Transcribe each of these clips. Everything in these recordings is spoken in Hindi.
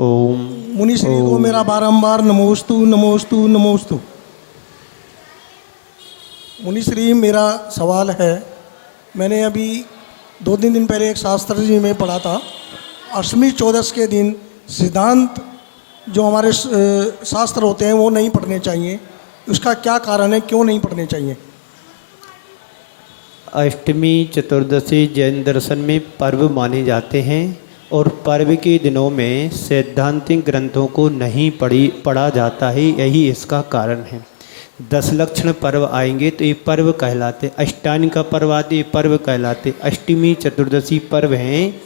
ओम। मुनिश्री को मेरा बारंबार नमोस्तु नमोस्तु नमोस्तु। मुनिश्री, मेरा सवाल है, मैंने अभी 2-3 दिन पहले एक शास्त्र जी में पढ़ा था, अष्टमी चौदस के दिन सिद्धांत जो हमारे शास्त्र होते हैं वो नहीं पढ़ने चाहिए। उसका क्या कारण है, क्यों नहीं पढ़ने चाहिए? अष्टमी चतुर्दशी जैन दर्शन में पर्व माने जाते हैं और पर्व के दिनों में सैद्धांतिक ग्रंथों को नहीं पढ़ा जाता है, यही इसका कारण है। 10 लक्षण पर्व आएंगे तो ये पर्व कहलाते, अष्टानी का पर्व आते ये पर्व कहलाते, अष्टमी चतुर्दशी पर्व हैं।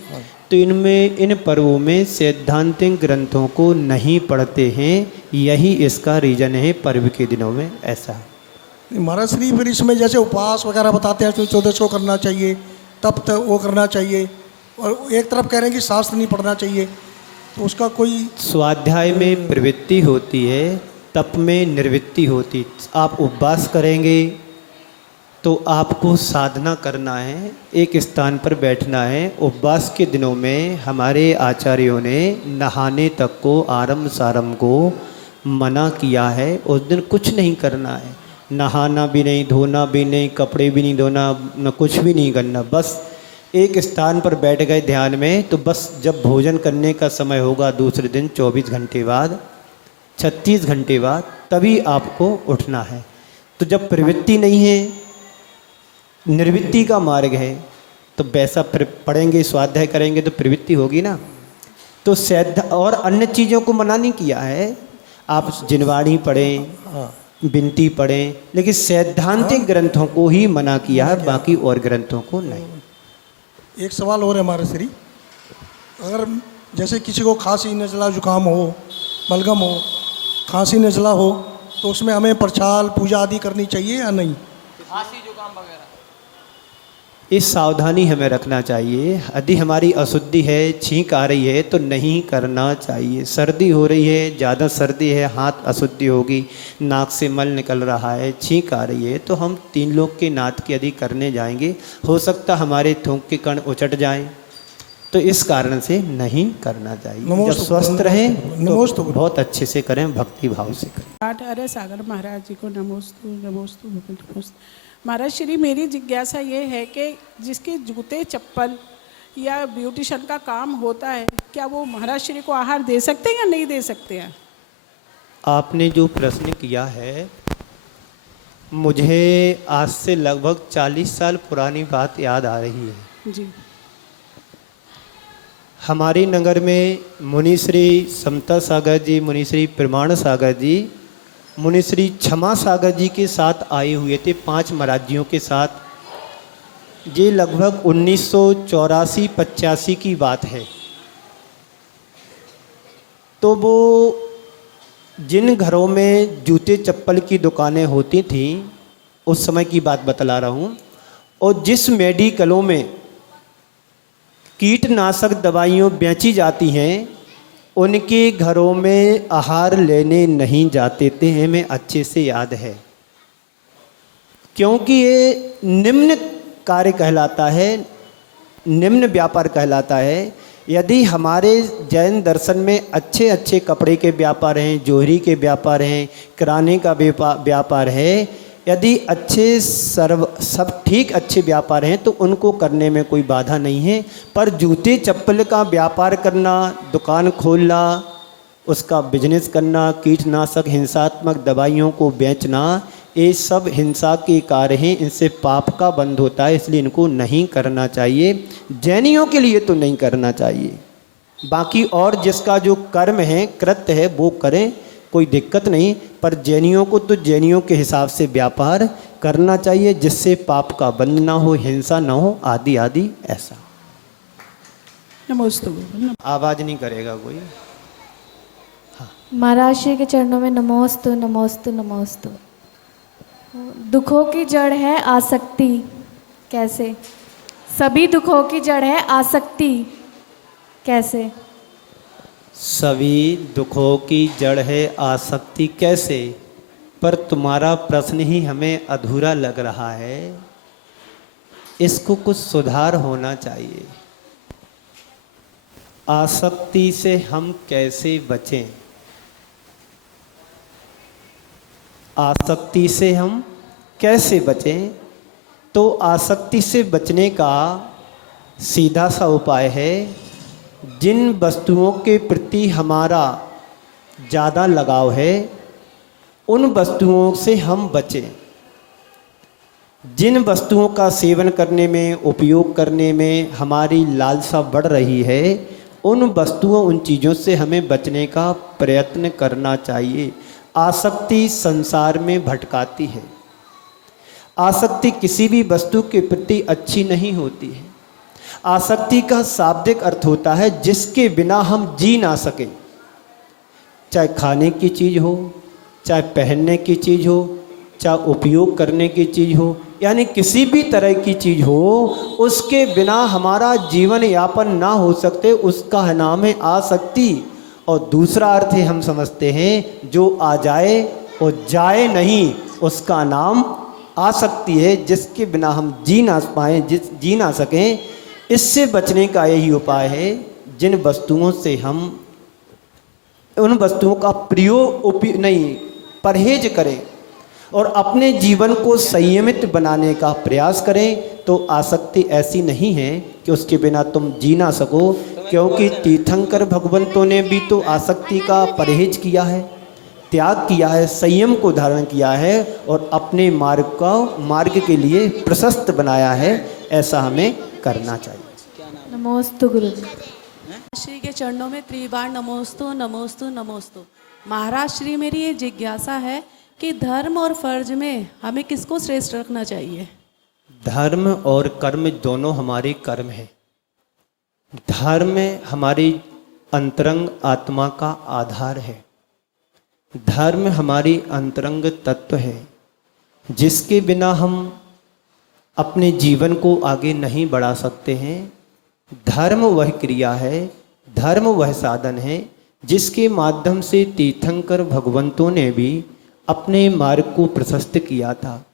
तो इनमें इन पर्वों में सैद्धांतिक ग्रंथों को नहीं पढ़ते हैं, यही इसका रीज़न है पर्व के दिनों में ऐसा। महाराज श्री, फिर इसमें जैसे उपवास वगैरह बताते हैं तो चौदस को करना चाहिए, तब तक वो करना चाहिए, और एक तरफ कह रहे हैं कि शास्त्र नहीं पढ़ना चाहिए, तो उसका कोई? स्वाध्याय में प्रवृत्ति होती है, तप में निर्वृत्ति होती। आप उपवास करेंगे तो आपको साधना करना है, एक स्थान पर बैठना है। उपवास के दिनों में हमारे आचार्यों ने नहाने तक को, आरंभ सारंभ को मना किया है। उस दिन कुछ नहीं करना है, नहाना भी नहीं, धोना भी नहीं, कपड़े भी नहीं धोना, न कुछ भी नहीं करना। बस एक स्थान पर बैठ गए ध्यान में, तो बस जब भोजन करने का समय होगा दूसरे दिन 24 घंटे बाद, 36 घंटे बाद, तभी आपको उठना है। तो जब प्रवृत्ति नहीं है, निर्वृत्ति का मार्ग है, तो वैसा पढ़ेंगे, स्वाध्याय करेंगे तो प्रवृत्ति होगी ना। तो और अन्य चीज़ों को मना नहीं किया है, आप जिनवाणी पढ़ें, बिनती पढ़ें, लेकिन सैद्धांतिक ग्रंथों को ही मना किया है, बाकी और ग्रंथों को नहीं। एक सवाल और है हमारे श्री, अगर जैसे किसी को खांसी नज़ला जुकाम हो, बलगम हो, खांसी नज़ला हो, तो उसमें हमें प्रचाल पूजा आदि करनी चाहिए या नहीं? खांसी जुकाम वगैरह इस सावधानी हमें रखना चाहिए। यदि हमारी अशुद्धि है, छींक आ रही है, तो नहीं करना चाहिए। सर्दी हो रही है, ज़्यादा सर्दी है, हाथ अशुद्धि होगी, नाक से मल निकल रहा है, छींक आ रही है, तो हम 3 लोग के नाथ की यदि करने जाएंगे, हो सकता हमारे थूक के कण उचट जाएं, तो इस कारण से नहीं करना चाहिए। जब स्वस्थ रहें तो बहुत अच्छे से करें, भक्ति भाव से करें। अरे सागर महाराज जी को नमोस्तु नमोस्तु नमोस्तु। महाराज श्री, मेरी जिज्ञासा ये है कि जिसके जूते चप्पल या ब्यूटिशियन का काम होता है, क्या वो महाराज श्री को आहार दे सकते हैं या नहीं दे सकते हैं? आपने जो प्रश्न किया है, मुझे आज से लगभग 40 साल पुरानी बात याद आ रही है जी। हमारे नगर में मुनिश्री समता सागर जी, मुनिश्री प्रमाण सागर जी, मुनिश्री क्षमा सागर जी के साथ आए हुए थे 5 महाराजियों के साथ। ये लगभग 1984-85 की बात है। तो वो जिन घरों में जूते चप्पल की दुकानें होती थीं, उस समय की बात बतला रहा हूँ, और जिस मेडिकलों में कीटनाशक दवाइयाँ बेची जाती हैं, उनके घरों में आहार लेने नहीं जाते थे, हमें अच्छे से याद है। क्योंकि ये निम्न कार्य कहलाता है, निम्न व्यापार कहलाता है। यदि हमारे जैन दर्शन में अच्छे अच्छे कपड़े के व्यापार हैं, जोहरी के व्यापार हैं, किराने का व्यापार है, यदि अच्छे सब ठीक अच्छे व्यापार हैं, तो उनको करने में कोई बाधा नहीं है। पर जूते चप्पल का व्यापार करना, दुकान खोलना, उसका बिजनेस करना, कीटनाशक हिंसात्मक दवाइयों को बेचना, ये सब हिंसा के कार्य हैं, इनसे पाप का बंध होता है, इसलिए इनको नहीं करना चाहिए। जैनियों के लिए तो नहीं करना चाहिए, बाकी और जिसका जो कर्म है, कृत्य है, वो करें, कोई दिक्कत नहीं। पर जैनियों को तो जैनियों के हिसाब से व्यापार करना चाहिए, जिससे पाप का बंध ना हो, हिंसा ना हो, आदि आदि ऐसा। नमोस्तु। आवाज़ नहीं करेगा कोई। महाराज श्री के चरणों में नमोस्तु नमोस्तु नमोस्तु। दुखों की जड़ है आसक्ति, कैसे? सभी दुखों की जड़ है आसक्ति, कैसे? सभी दुखों की जड़ है आसक्ति, कैसे? पर तुम्हारा प्रश्न ही हमें अधूरा लग रहा है, इसको कुछ सुधार होना चाहिए। आसक्ति से हम कैसे बचें? आसक्ति से हम कैसे बचें? तो आसक्ति से बचने का सीधा सा उपाय है, जिन वस्तुओं के प्रति हमारा ज़्यादा लगाव है उन वस्तुओं से हम बचें। जिन वस्तुओं का सेवन करने में, उपयोग करने में हमारी लालसा बढ़ रही है, उन वस्तुओं, उन चीज़ों से हमें बचने का प्रयत्न करना चाहिए। आसक्ति संसार में भटकाती है। आसक्ति किसी भी वस्तु के प्रति अच्छी नहीं होती है। आसक्ति का शाब्दिक अर्थ होता है जिसके बिना हम जी ना सकें। चाहे खाने की चीज़ हो, चाहे पहनने की चीज़ हो, चाहे उपयोग करने की चीज़ हो, यानी किसी भी तरह की चीज़ हो, उसके बिना हमारा जीवन यापन ना हो सकते, उसका नाम है आसक्ति। और दूसरा अर्थ है, हम समझते हैं जो आ जाए और जाए नहीं, उसका नाम आसक्ति है, जिसके बिना हम जी ना पाएँ, जी ना सकें। इससे बचने का यही उपाय है, जिन वस्तुओं से हम, उन वस्तुओं का परहेज करें और अपने जीवन को संयमित बनाने का प्रयास करें। तो आसक्ति ऐसी नहीं है कि उसके बिना तुम जी ना सको, क्योंकि तीर्थंकर भगवंतों ने भी तो आसक्ति का परहेज किया है, त्याग किया है, संयम को धारण किया है और अपने मार्ग के लिए प्रशस्त बनाया है। ऐसा हमें करना चाहिए। नमोस्तु गुरुजी। श्री के चरणों में त्रिबार नमोस्तु नमोस्तु नमोस्तु। महाराज श्री, मेरी ये जिज्ञासा है कि धर्म और फर्ज में हमें किसको श्रेष्ठ रखना चाहिए? धर्म और कर्म दोनों हमारे कर्म हैं। धर्म हमारी अंतरंग आत्मा का आधार है। धर्म हमारी अंतरंग तत्व है, जिसके बिना हम अपने जीवन को आगे नहीं बढ़ा सकते हैं। धर्म वह क्रिया है, धर्म वह साधन है, जिसके माध्यम से तीर्थंकर भगवंतों ने भी अपने मार्ग को प्रशस्त किया था।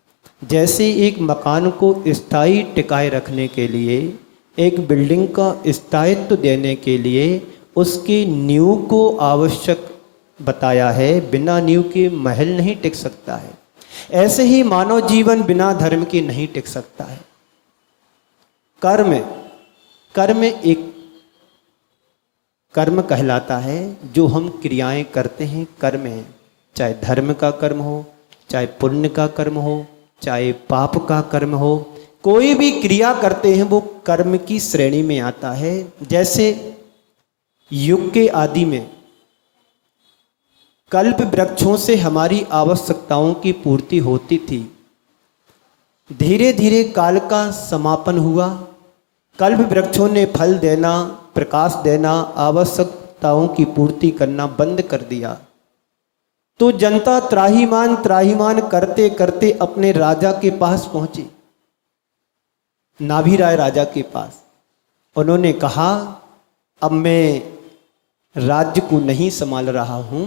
जैसे एक मकान को स्थायी टिकाए रखने के लिए, एक बिल्डिंग का स्थायित्व देने के लिए उसकी नींव को आवश्यक बताया है, बिना नींव के महल नहीं टिक सकता है। ऐसे ही मानव जीवन बिना धर्म के नहीं टिक सकता है। कर्म एक कर्म कहलाता है, जो हम क्रियाएं करते हैं कर्म है। चाहे धर्म का कर्म हो, चाहे पुण्य का कर्म हो, चाहे पाप का कर्म हो, कोई भी क्रिया करते हैं वो कर्म की श्रेणी में आता है। जैसे युग के आदि में कल्प वृक्षों से हमारी आवश्यकताओं की पूर्ति होती थी। धीरे धीरे काल का समापन हुआ, कल्प वृक्षों ने फल देना, प्रकाश देना, आवश्यकताओं की पूर्ति करना बंद कर दिया। तो जनता त्राहिमाम करते करते अपने राजा के पास पहुंची, नाभि राय राजा के पास। उन्होंने कहा, अब मैं राज्य को नहीं संभाल रहा हूं,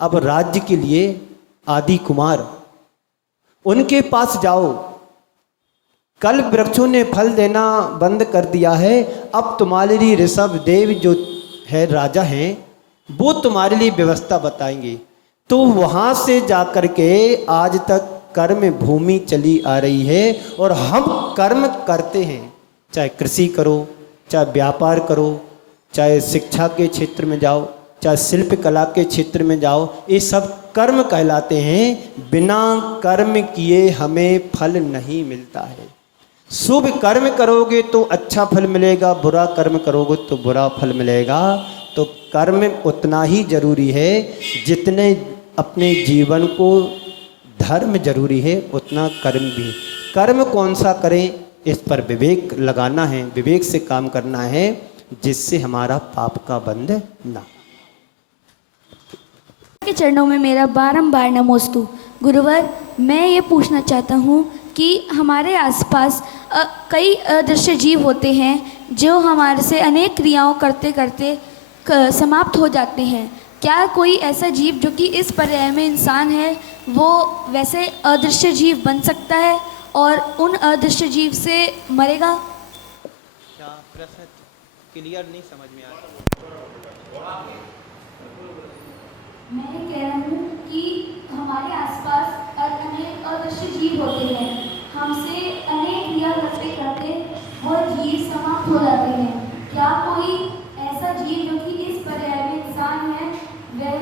अब राज्य के लिए आदि कुमार उनके पास जाओ। कल्प वृक्षों ने फल देना बंद कर दिया है, अब तुम्हारे लिए ऋषभ देव जो है राजा हैं, वो तुम्हारे लिए व्यवस्था बताएंगे। तो वहाँ से जाकर के आज तक कर्म भूमि चली आ रही है और हम कर्म करते हैं। चाहे कृषि करो, चाहे व्यापार करो, चाहे शिक्षा के क्षेत्र में जाओ, चाहे शिल्प कला के क्षेत्र में जाओ, ये सब कर्म कहलाते हैं। बिना कर्म किए हमें फल नहीं मिलता है। शुभ कर्म करोगे तो अच्छा फल मिलेगा, बुरा कर्म करोगे तो बुरा फल मिलेगा। तो कर्म उतना ही जरूरी है जितने अपने जीवन को धर्म जरूरी है, उतना कर्म भी। कर्म कौन सा करें, इस पर विवेक लगाना है, विवेक से काम करना है, जिससे हमारा पाप का बंध ना। के चरणों में मेरा बारंबार नमोस्तु। गुरुवर, मैं ये पूछना चाहता हूँ कि हमारे आसपास कई अदृश्य जीव होते हैं जो हमारे से अनेक क्रियाओं करते करते समाप्त हो जाते हैं। क्या कोई ऐसा जीव जो कि इस पर्याय में इंसान है, वो वैसे अदृश्य जीव बन सकता है और उन अदृश्य जीव से मरेगा? क्लियर नहीं समझ में आ रहा। मैं ये कह रहा हूँ कि हमारे आसपास अनेक अदृश्य जीव होते हैं, हमसे अनेक क्रिया करते करते वो जीव समाप्त हो जाते हैं। क्या कोई ऐसा जीव जो कि इस पर्याय में इंसान है वह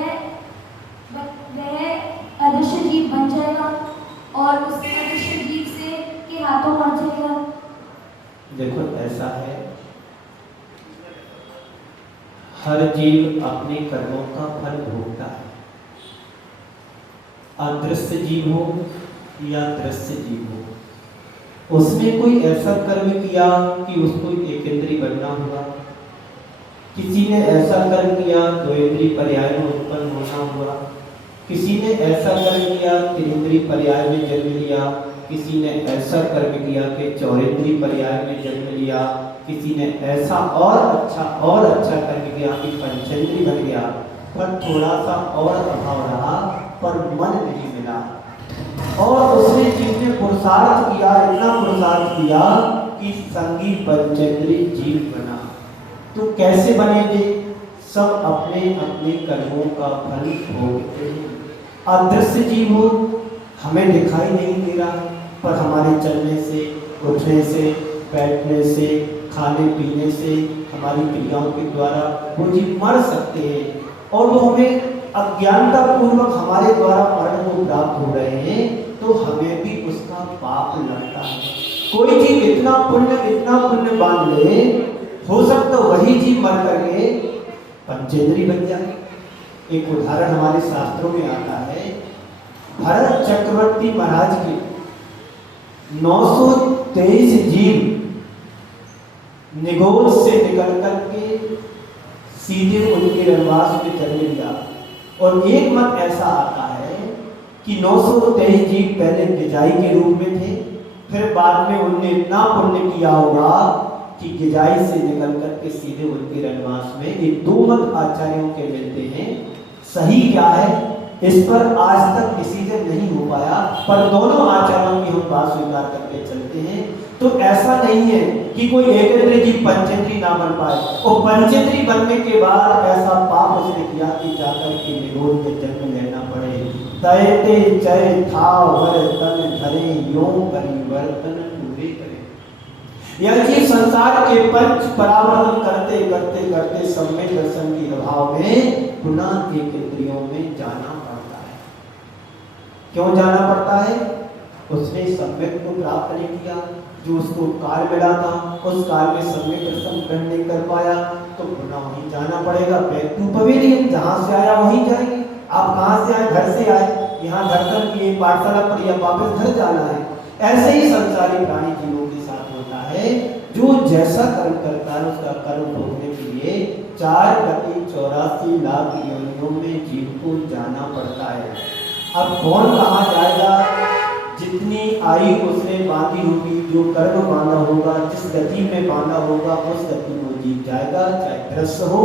अदृश्य जीव बन जाएगा और उस अदृश्य जीव से के हाथों मर जाएगा? देखो ऐसा है, हर जीव अपने कर्मों का फल भोगता है। अदृश्य जीव हो या दृश्य जीव हो, उसने कोई ऐसा कर्म किया कि उसको एक इंद्रिय बनना हुआ, किसी ने ऐसा कर्म किया दो इंद्रिय पर्याय में उत्पन्न होना हुआ, किसी ने ऐसा कर्म किया तीन इंद्रिय पर्याय में जन्म लिया, किसी ने ऐसा कर्म किया कि चौरेंद्रिय पर्याय में जन्म लिया, किसी ने ऐसा और अच्छा कर्म किया कि पंचेंद्रिय बन गया, पर थोड़ा सा और अभाव रहा, पर मन नहीं मिला। और उसने जिसने पुरुषार्थ किया, इतना पुरुषार्थ किया कि संगी पंचेंद्रिय जीव बना। तो कैसे बनेंगे? सब अपने अपने कर्मों का फल भोगते हैं। अदृश्य जीव हो, हमें दिखाई नहीं दे रहा, पर हमारे चलने से, उठने से, बैठने से, खाने पीने से, हमारी क्रियाओं के द्वारा वो जीव मर सकते हैं और वो हमें अज्ञानता पूर्वक हमारे द्वारा मरण को प्राप्त हो रहे हैं, तो हमें भी उसका पाप लगता है। कोई जीव इतना पुण्य बांध ले, हो सकता वही जीव मर करके पंचेंद्रिय बन जाए। एक उदाहरण हमारे शास्त्रों में आता है, भरत चक्रवर्ती महाराज के 923 जीव निगोद से निकल करके सीधे उनके वनवास में जन्म लिया। और एक मत ऐसा आता है कि 923 जीव पहले गिजाई के रूप में थे, फिर बाद में उनने इतना पुण्य किया होगा कि गिजाई से निकल करके सीधे उनके वनवास में। एक दो मत आचार्यों के मिलते हैं, सही क्या है इस पर आज तक डिसीजन नहीं हो पाया, पर दोनों आचार्यों की हम बात स्वीकार करके चलते हैं। तो ऐसा नहीं है कि कोई एकेंद्रिय जीव पंचेंद्रिय ना बन पाए, और पंचेंद्रिय बनने के बाद ऐसा पाप उसने किया कि जाकर के निरोध में जन्म लेना पड़े। तयते चय था वर तन धरे यो परिवर्तन पूरे करे। यह जीव संसार के पंच परावर्तन करते करते करते सम्यक दर्शन के अभाव में पुनः एक इंद्रियों में जाना पड़ता है। क्यों जाना पड़ता है? उसने सम्यक को प्राप्त नहीं किया, जो उसको काल मिला था उस काल में सम्यक दर्शन ग्रहण नहीं कर पाया, तो पुनः वहीं जाना पड़ेगा। बैतू पवेलियन जहाँ से आया वहीं जाएंगे। आप कहाँ से आए? घर से आए, यहाँ दर्शन किए, पाठशाला पर, या वापस घर जाना है। ऐसे ही संसारी प्राणी जीवों के साथ होता है, जो जैसा कर्म करता है उसका कर्म भोगने के लिए 4,84 लाख योनियों में जीव को जाना पड़ता है। अब कौन कहाँ जाएगा? जितनी आयु उसने बांधी होगी, जो कर्म बांधा होगा, जिस गति में बांधा होगा, उस गति में जीव जाएगा, चाहे दृश्य हो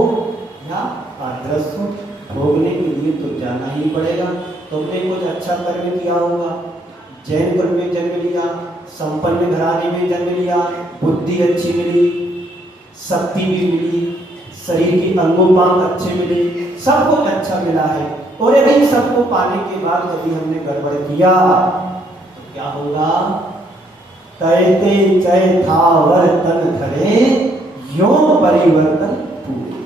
या अदृश्य हो। भोगने के लिए तो जाना ही पड़ेगा। तुमने कुछ अच्छा कर्म किया होगा, जैन कुल में जन्म लिया, संपन्न घराने में जन्म लिया, बुद्धि अच्छी मिली, शक्ति भी मिली, शरीर की अंगोपांग अच्छे मिले, सब कुछ अच्छा मिला है। और यदि सबको पाने के बाद यदि हमने गड़बड़ किया तो क्या होगा? तयते चय था वर तन धरे यो परिवर्तन पूरे।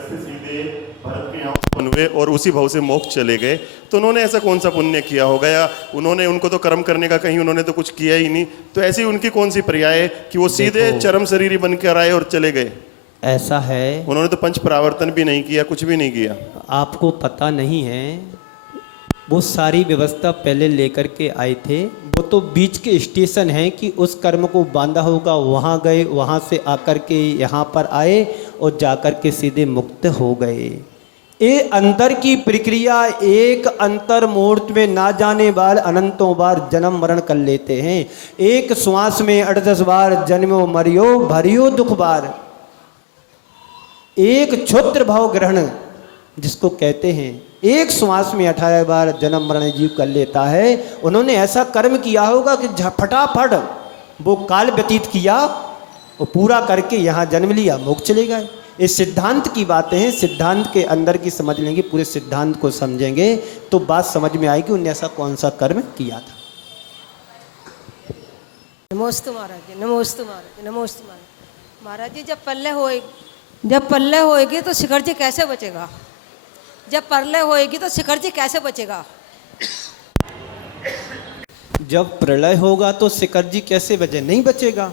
से सीधे भरत के यहाँ हुए और उसी भाव से मोक्ष चले गए, तो उन्होंने ऐसा कौन सा पुण्य किया होगा? या उनको तो कर्म करने का कहीं उन्होंने तो कुछ किया ही नहीं, तो ऐसी उनकी कौन सी पर्याय है कि वो सीधे चरम शरीरी बनकर आए और चले गए? ऐसा है, उन्होंने तो पंच परावर्तन भी नहीं किया, कुछ भी नहीं किया। आपको पता नहीं है, वो सारी व्यवस्था पहले लेकर के आए थे। वो तो बीच के स्टेशन है कि उस कर्म को बांधा होगा, वहाँ गए, वहाँ से आकर के यहाँ पर आए और जाकर के सीधे मुक्त हो गए। ये अंतर की प्रक्रिया एक अंतर मुहूर्त में ना जाने बार अनंतों बार जन्म मरण कर लेते हैं। एक श्वास में 38 बार जन्मो मरियो भरियो दुख बार। एक क्षुद्र भाव ग्रहण जिसको कहते हैं, एक श्वास में 18 बार जन्म मरण जीव कर लेता है। उन्होंने ऐसा कर्म किया होगा कि फटाफट वो काल व्यतीत किया और पूरा करके यहाँ जन्म लिया, मोक्ष चले गए। इस सिद्धांत की बातें हैं, सिद्धांत के अंदर की समझ लेंगे, पूरे सिद्धांत को समझेंगे तो बात समझ में आएगी उन्होंने ऐसा कौन सा कर्म किया था। नमोस्तु महाराज जी, नमोस्तु महाराज जी, नमोस्तु महाराज। महाराज जी जब प्रलय होएगी तो शिखर जी कैसे बचेगा? जब प्रलय होएगी तो शिखर जी कैसे बचेगा? जब प्रलय होगा तो शिखर जी कैसे बचे? नहीं बचेगा,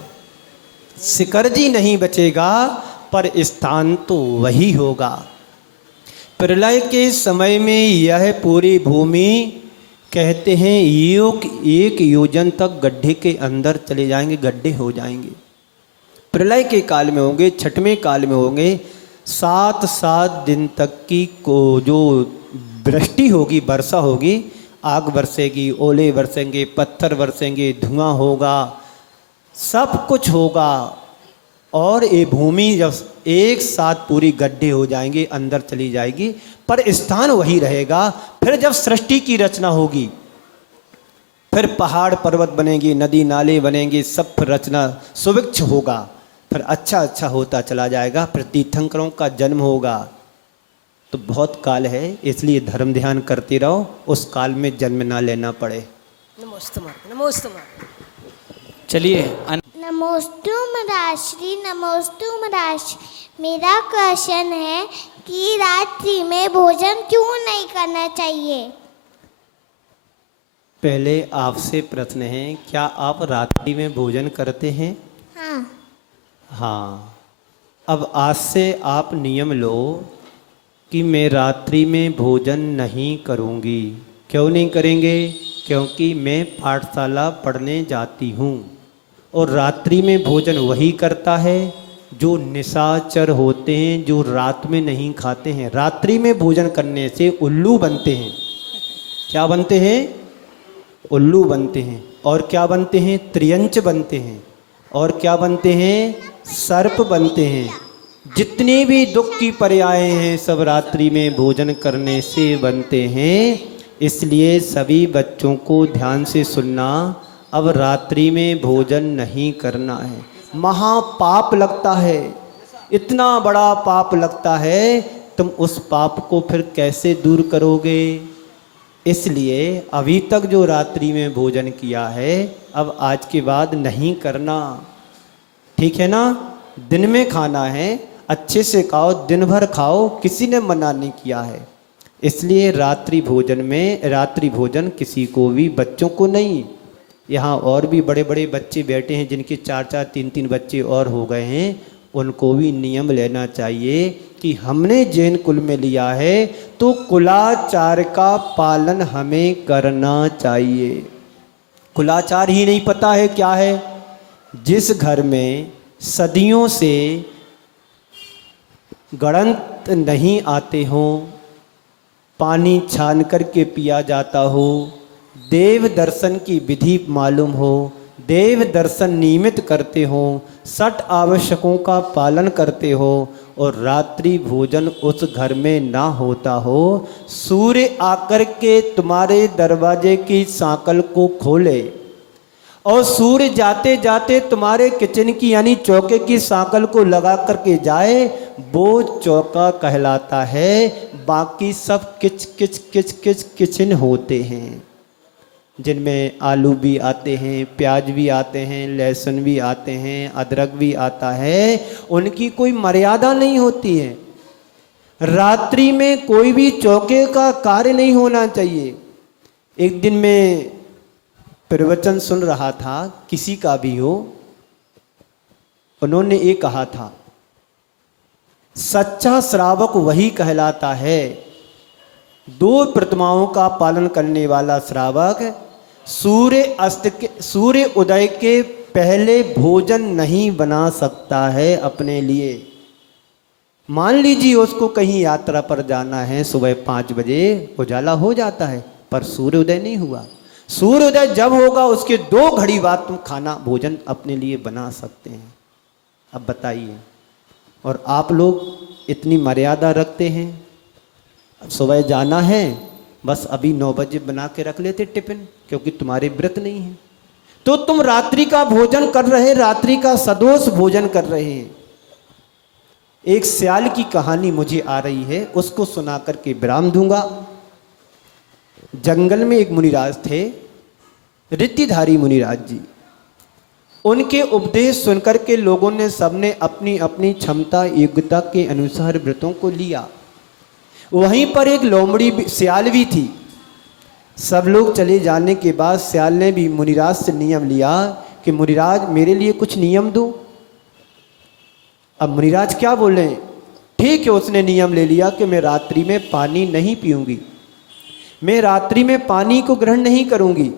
शिखर जी नहीं बचेगा, पर स्थान तो वही होगा। प्रलय के समय में यह पूरी भूमि कहते हैं एक योजन तक गड्ढे के अंदर चले जाएंगे, गड्ढे हो जाएंगे। प्रलय के काल में होंगे, छठवें काल में होंगे, 7 दिन तक की को जो वृष्टि होगी, वर्षा होगी, आग बरसेगी, ओले बरसेंगे, पत्थर बरसेंगे, धुआं होगा, सब कुछ होगा। और ये भूमि जब एक साथ पूरी गड्ढे हो जाएंगे, अंदर चली जाएगी, पर स्थान वही रहेगा। फिर जब सृष्टि की रचना होगी, फिर पहाड़ पर्वत बनेंगे, नदी नाले बनेंगे, सब रचना सुभिक्ष होगा, फिर अच्छा अच्छा होता चला जाएगा, फिर तीर्थंकरों का जन्म होगा। तो बहुत काल है, इसलिए धर्म ध्यान करते रहो, उस काल में जन्म ना लेना पड़े। नमोस्तु महाराज, नमोस्तु महाराज। चलिए नमोस्तु महाराज श्री, नमोस्तु महाराज। मेरा क्वेश्चन है कि रात्रि में भोजन क्यों नहीं करना चाहिए? पहले आपसे प्रश्न है, क्या आप रात्रि में भोजन करते हैं? हाँ। हाँ, अब आज से आप नियम लो कि मैं रात्रि में भोजन नहीं करूँगी। क्यों नहीं करेंगे? क्योंकि मैं पाठशाला पढ़ने जाती हूँ, और रात्रि में भोजन वही करता है जो निशाचर होते हैं, जो रात में नहीं खाते हैं। रात्रि में भोजन करने से उल्लू बनते हैं। क्या बनते हैं? उल्लू बनते हैं। और क्या बनते हैं? त्रियंच बनते हैं। और क्या बनते हैं? सर्प बनते हैं। जितने भी दुख की पर्याय हैं सब रात्रि में भोजन करने से बनते हैं। इसलिए सभी बच्चों को ध्यान से सुनना, अब रात्रि में भोजन नहीं करना है। महापाप लगता है, इतना बड़ा पाप लगता है, तुम उस पाप को फिर कैसे दूर करोगे? इसलिए अभी तक जो रात्रि में भोजन किया है, अब आज के बाद नहीं करना, ठीक है ना? दिन में खाना है, अच्छे से खाओ, दिन भर खाओ, किसी ने मना नहीं किया है। इसलिए रात्रि भोजन में, रात्रि भोजन किसी को भी, बच्चों को नहीं। यहाँ और भी बड़े बड़े बच्चे बैठे हैं जिनके 4-4, 3-3 बच्चे और हो गए हैं, उनको भी नियम लेना चाहिए कि हमने जैन कुल में लिया है तो कुलाचार का पालन हमें करना चाहिए। कुलाचार ही नहीं पता है क्या है? जिस घर में सदियों से गणंत नहीं आते हों, पानी छान करके पिया जाता हो, देव दर्शन की विधि मालूम हो, देव दर्शन नियमित करते हो, 6 आवश्यकों का पालन करते हो, और रात्रि भोजन उस घर में ना होता हो, सूर्य आकर के तुम्हारे दरवाजे की सांकल को खोले और सूर्य जाते जाते तुम्हारे किचन की यानी चौके की सांकल को लगा करके जाए, वो चौका कहलाता है। बाकी सब किच किच किच किच किचन होते हैं, जिनमें आलू भी आते हैं, प्याज भी आते हैं, लहसुन भी आते हैं, अदरक भी आता है, उनकी कोई मर्यादा नहीं होती है। रात्रि में कोई भी चौके का कार्य नहीं होना चाहिए। एक दिन मैं प्रवचन सुन रहा था, किसी का भी हो, उन्होंने ये कहा था, सच्चा श्रावक वही कहलाता है, 2 प्रतिमाओं का पालन करने वाला श्रावक सूर्य उदय के पहले भोजन नहीं बना सकता है अपने लिए। मान लीजिए उसको कहीं यात्रा पर जाना है, सुबह 5 बजे उजाला हो जाता है, पर सूर्योदय नहीं हुआ। सूर्योदय जब होगा उसके 2 घड़ी बाद तुम खाना भोजन अपने लिए बना सकते हैं। अब बताइए, और आप लोग इतनी मर्यादा रखते हैं। सुबह जाना है, बस अभी 9 बजे बना के रख लेते टिफिन, क्योंकि तुम्हारे व्रत नहीं है। तो तुम रात्रि का भोजन कर रहे, रात्रि का सदोष भोजन कर रहे हैं। एक सियाल की कहानी मुझे आ रही है, उसको सुना करके विराम दूंगा। जंगल में एक मुनिराज थे, रिद्धिधारी मुनिराज जी। उनके उपदेश सुनकर के लोगों ने सबने अपनी अपनी क्षमता योग्यता के अनुसार व्रतों को लिया। वहीं पर एक लोमड़ी सियाल भी थी। सब लोग चले जाने के बाद सियाल ने भी मुनिराज से नियम लिया कि मुनिराज मेरे लिए कुछ नियम दो। अब मुनिराज क्या बोले, ठीक है, उसने नियम ले लिया कि मैं रात्रि में पानी नहीं पीऊंगी, मैं रात्रि में पानी को ग्रहण नहीं करूंगी।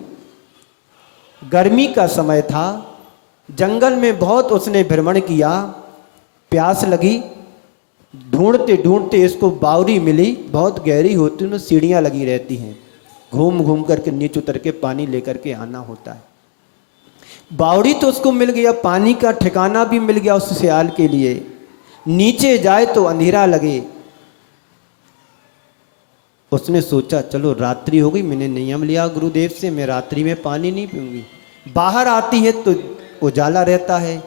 गर्मी का समय था, जंगल में बहुत उसने भ्रमण किया, प्यास लगी, ढूंढते ढूंढते इसको बावड़ी मिली, बहुत गहरी होती, उनमें सीढ़ियाँ लगी रहती हैं, घूम घूम करके नीचे उतर के पानी लेकर के आना होता है। बावड़ी तो उसको मिल गया, पानी का ठिकाना भी मिल गया उस सियाल के लिए। नीचे जाए तो अंधेरा लगे। उसने सोचा चलो रात्रि हो गई, मैंने नियम लिया गुरुदेव से, मैं रात्रि में पानी नहीं पीऊंगी। बाहर आती है तो उजाला रहता है,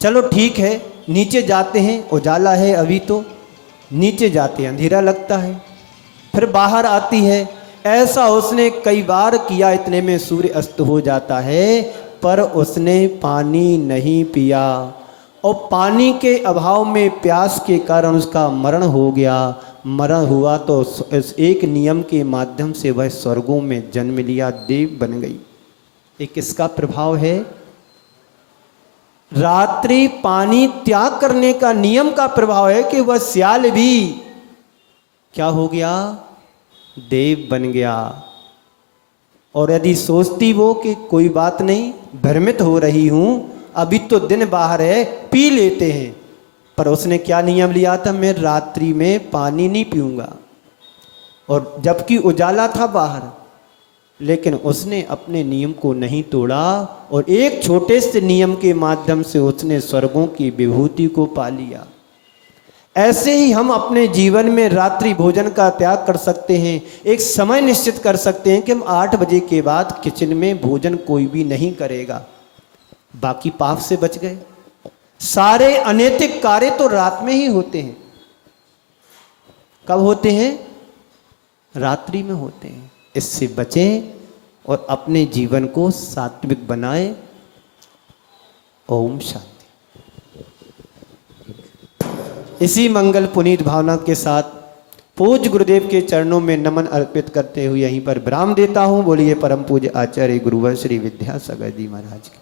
चलो ठीक है नीचे जाते हैं, उजाला है अभी तो, नीचे जाते हैं अंधेरा लगता है, फिर बाहर आती है। ऐसा उसने कई बार किया, इतने में सूर्य अस्त हो जाता है, पर उसने पानी नहीं पिया और पानी के अभाव में प्यास के कारण उसका मरण हो गया। मरण हुआ तो इस एक नियम के माध्यम से वह स्वर्गों में जन्म लिया, देव बन गई। ये किसका प्रभाव है? रात्रि पानी त्याग करने का नियम का प्रभाव है कि वह सियाल भी क्या हो गया, देव बन गया। और यदि सोचती वो कि कोई बात नहीं, भ्रमित हो रही हूं, अभी तो दिन बाहर है, पी लेते हैं, पर उसने क्या नियम लिया था, मैं रात्रि में पानी नहीं पीऊंगा। और जबकि उजाला था बाहर, लेकिन उसने अपने नियम को नहीं तोड़ा और एक छोटे से नियम के माध्यम से उसने स्वर्गों की विभूति को पा लिया। ऐसे ही हम अपने जीवन में रात्रि भोजन का त्याग कर सकते हैं। एक समय निश्चित कर सकते हैं कि हम 8 बजे के बाद किचन में भोजन कोई भी नहीं करेगा, बाकी पाप से बच गए। सारे अनैतिक कार्य तो रात में ही होते हैं। कब होते हैं? रात्रि में होते हैं। इससे बचें और अपने जीवन को सात्विक बनाएं। ओम शांति। इसी मंगल पुनीत भावना के साथ पूज्य गुरुदेव के चरणों में नमन अर्पित करते हुए यहीं पर विराम देता हूँ। बोलिए परम पूज्य आचार्य गुरुवर श्री विद्यासागर जी महाराज की।